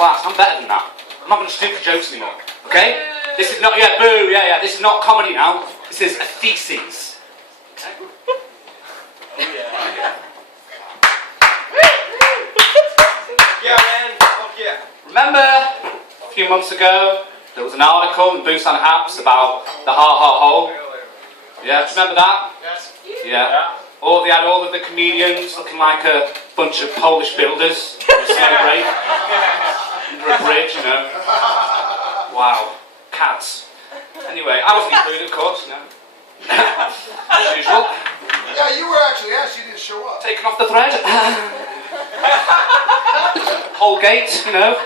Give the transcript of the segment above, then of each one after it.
class. I'm better than that. I'm not going to stupid jokes anymore. Okay? This is not, yeah, boo, yeah. This is not comedy now. This is a thesis. Okay? Yeah, man. Fuck yeah. Remember, a few months ago, there was an article in Busan Apps about the ha-ha hole? Yeah, do you remember that? Yes. Yeah. They had all of the comedians looking like a bunch of Polish builders to celebrate under a bridge, you know. Wow. Cats. Anyway, I wasn't included, of course, no. As usual. Yeah, you were actually asked, you didn't show up. Taken off the thread. Holgate, you know.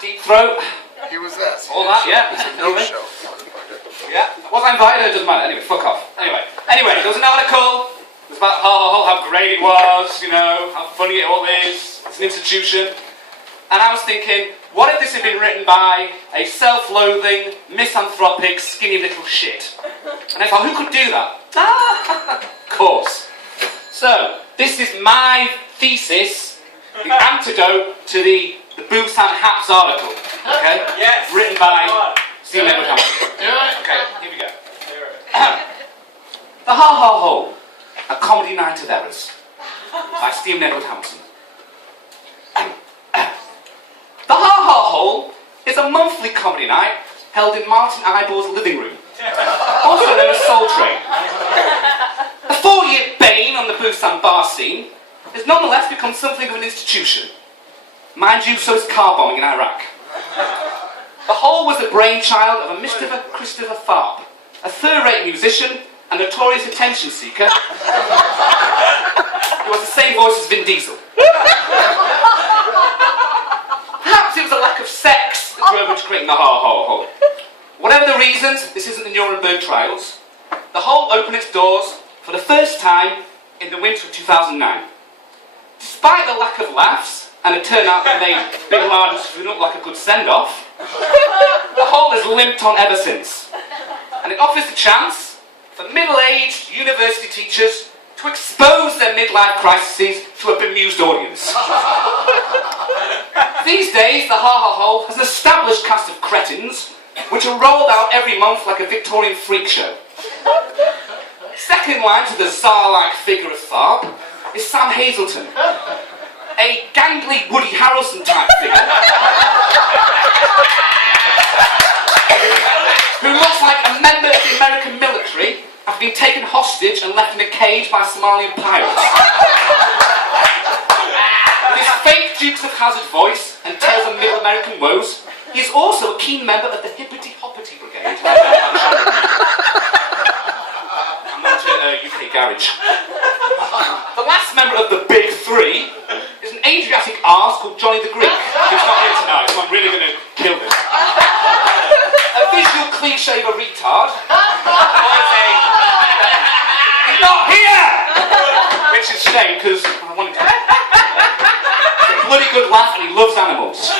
Deep throat. He was that. All that, yeah. No show. Yeah. Was I invited? It doesn't matter. Anyway, fuck off. Anyway, there was an article. It was about how great it was, you know, how funny it all is. It's an institution. And I was thinking, what if this had been written by a self-loathing, misanthropic, skinny little shit? And I thought, who could do that? Of course. So, this is my thesis, the antidote to the Busan Haps article. Okay? Yes. Written by Stephen Edward Hamster. Okay, here we go. The Ha-Ha Hole, a comedy night of errors, by Stephen Edward Hamilton. The Ha-Ha Hole is a monthly comedy night held in Martin Iball's living room, also known as Soul Trane. A 4-year bane on the Busan bar scene has nonetheless become something of an institution. Mind you, so is car bombing in Iraq. The Hole was the brainchild of a Mr. Christopher Farb, a third-rate musician and notorious attention seeker who has the same voice as Vin Diesel. Perhaps it was a lack of sex that drove him to creating the Ha-Ha Hole. Whatever the reasons, this isn't the Nuremberg trials. The Hole opened its doors for the first time in the winter of 2009. Despite the lack of laughs and a turnout that made Bin Laden's funeral look like a good send-off, the Hole has limped on ever since. And it offers the chance for middle-aged university teachers to expose their midlife crises to a bemused audience. These days, the Ha-Ha Hole has an established cast of cretins which are rolled out every month like a Victorian freak show. Second in line to the czar-like figure of Tharp is Sam Hazelton, a gangly Woody Harrelson type figure who looks like a member of the American military after being taken hostage and left in a cage by Somalian pirates. With his fake Dukes of Hazzard voice and tales of Middle American woes, he is also a keen member of the Hippity-Hoppity Brigade. I'm on to UK Garage. The last member of the Big Three is an Adriatic arse called Johnny the Greek. He's not here tonight, so I'm really going to kill this. A visual cliche of a retard. He's not here! Which is a shame, because I want him to. He's a bloody good laugh and he loves animals.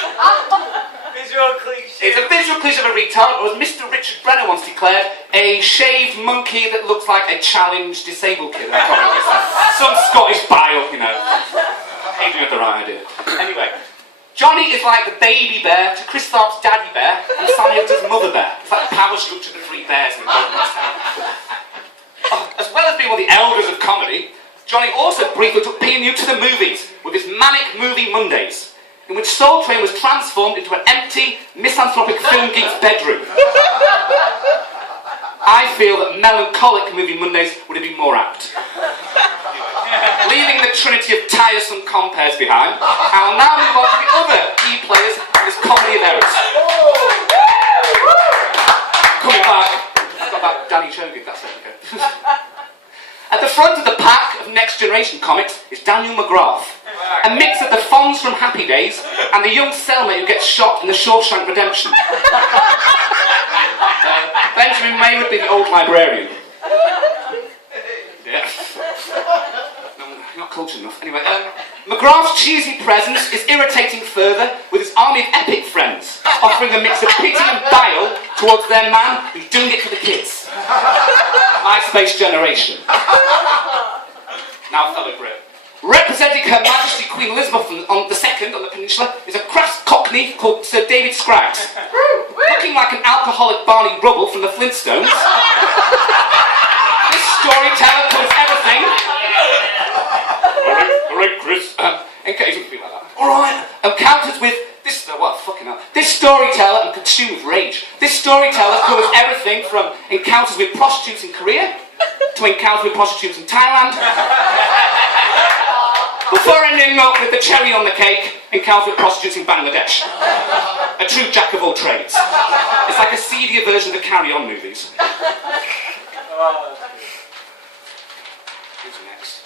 Visual cliche. It's a visual cliche of a retard, or as Mr. Richard Brenner once declared, a shaved monkey that looks like a challenged disabled kid. Some Scottish bile, you know. Adrian had the right idea. Anyway, Johnny is like the baby bear to Chris Tharp's daddy bear and Sam Hilton's mother bear. It's like the power structure of the three bears in the As well as being one of the elders of comedy, Johnny also briefly took P&U to the movies with his Manic Movie Mondays, in which Soul Train was transformed into an empty, misanthropic film geek's bedroom. I feel that Melancholic Movie Mondays would have been more apt. Leaving the trinity of tiresome compares behind, I will now move on to the other key players in this comedy of errors. Coming back, I've got that Danny Cho gig, that's it, okay. At the front of the pack of Next Generation comics is Daniel McGrath, a mix of the Fonz from Happy Days and the young cellmate who gets shot in the Shawshank Redemption. Benjamin May would be the old librarian. Yeah. Not cultured enough. Anyway, McGrath's cheesy presence is irritating further with his army of epic friends, offering a mix of pity and bile towards their man who's doing it for the kids. MySpace generation. Now, fellow Brit, Representing Her Majesty Queen Elizabeth on the second on the peninsula is a crass cockney called Sir David Scraggs. Looking like an alcoholic Barney Rubble from the Flintstones. This storyteller covers everything. Alright, Chris. In case you feel like that. Alright. Encounters with this. What fucking hell? This storyteller and consumed with rage. This storyteller covers everything from encounters with prostitutes in Korea to encounters with prostitutes in Thailand. Before ending up with the cherry on the cake, encounters with prostitutes in Bangladesh. A true jack of all trades. It's like a seedier version of the Carry On movies. Who's next?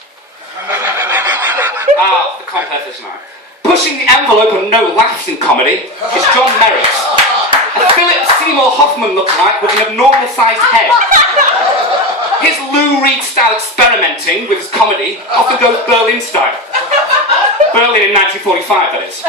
The compare for tonight. Pushing the envelope of no laughs in comedy is John Merritt. A Philip Seymour Hoffman lookalike with an abnormal sized head. His Lou Reed style experimenting with his comedy often goes Berlin style. Berlin in 1945, that is.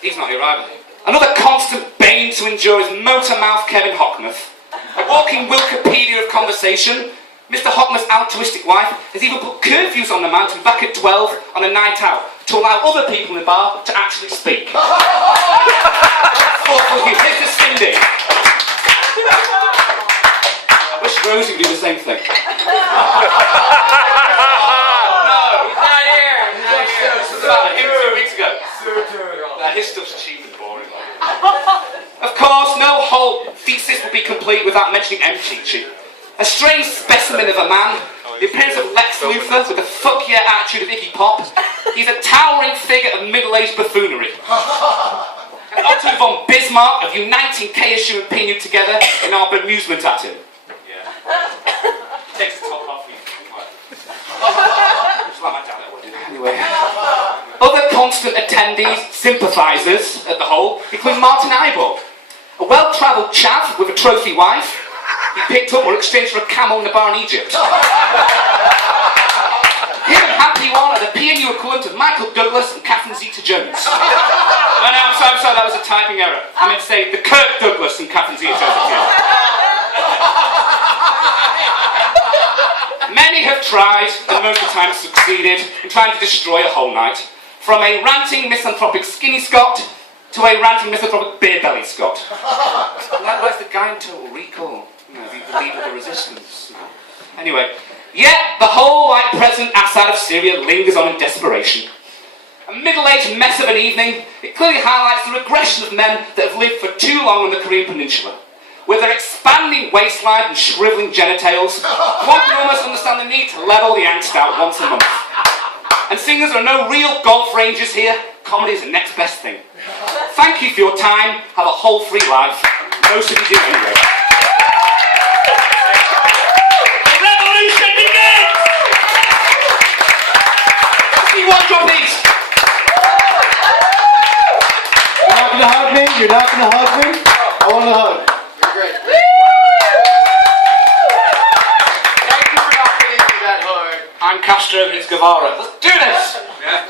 He's not here either. Another constant bane to endure is motor mouth Kevin Hockmuth. A walking Wikipedia of conversation, Mr. Hockmuth's altruistic wife has even put curfews on the man to be back at 12 on a night out to allow other people in the bar to actually speak. Awful huge. This is Cindy. I wish Rosie would do the same thing. No, he's not here. He's upstairs. This is about him 2 weeks ago. His stuff's cheap and boring. Of course, no whole thesis would be complete without mentioning M. Chi-Chi. A strange specimen of a man, the appearance of Lex Luthor with the fuck yeah attitude of Iggy Pop. He's a towering figure of middle-aged buffoonery. And Otto von Bismarck of uniting KSU and PNU together in our bemusement at him. Yeah. Takes his top off. It's like my dad, that would do. Anyway. Other constant attendees, sympathisers at the whole, include Martin Eyeball, a well-travelled chav with a trophy wife. He picked up or exchanged for a camel in a bar in Egypt. Him and Happy One are the PNU equivalent of Michael Douglas and Catherine Zeta-Jones. No, I'm sorry, that was a typing error. I meant to say the Kirk Douglas and Catherine Zeta-Jones. Many have tried, and most of the time succeeded, in trying to destroy a whole night. From a ranting, misanthropic Skinny Scott to a ranting, misanthropic Beer Belly Scott. Likewise the guy in Total Recall. You know, the leader of the resistance. Anyway, yet the whole white present Assad of Syria lingers on in desperation. A middle-aged mess of an evening, it clearly highlights the regression of men that have lived for too long on the Korean Peninsula. With their expanding waistline and shrivelling genitals, one can almost understand the need to level the angst out once a month. And seeing as there are no real golf ranges here, comedy is the next best thing. Thank you for your time, have a whole free life. Most of you do anyway. The revolution begins! See one drop east! You're not gonna hug me? You're not gonna hug me? I want a hug. You're great. Thank you for not hitting me that hard. I'm Castro, he's Guevara. Let's do this!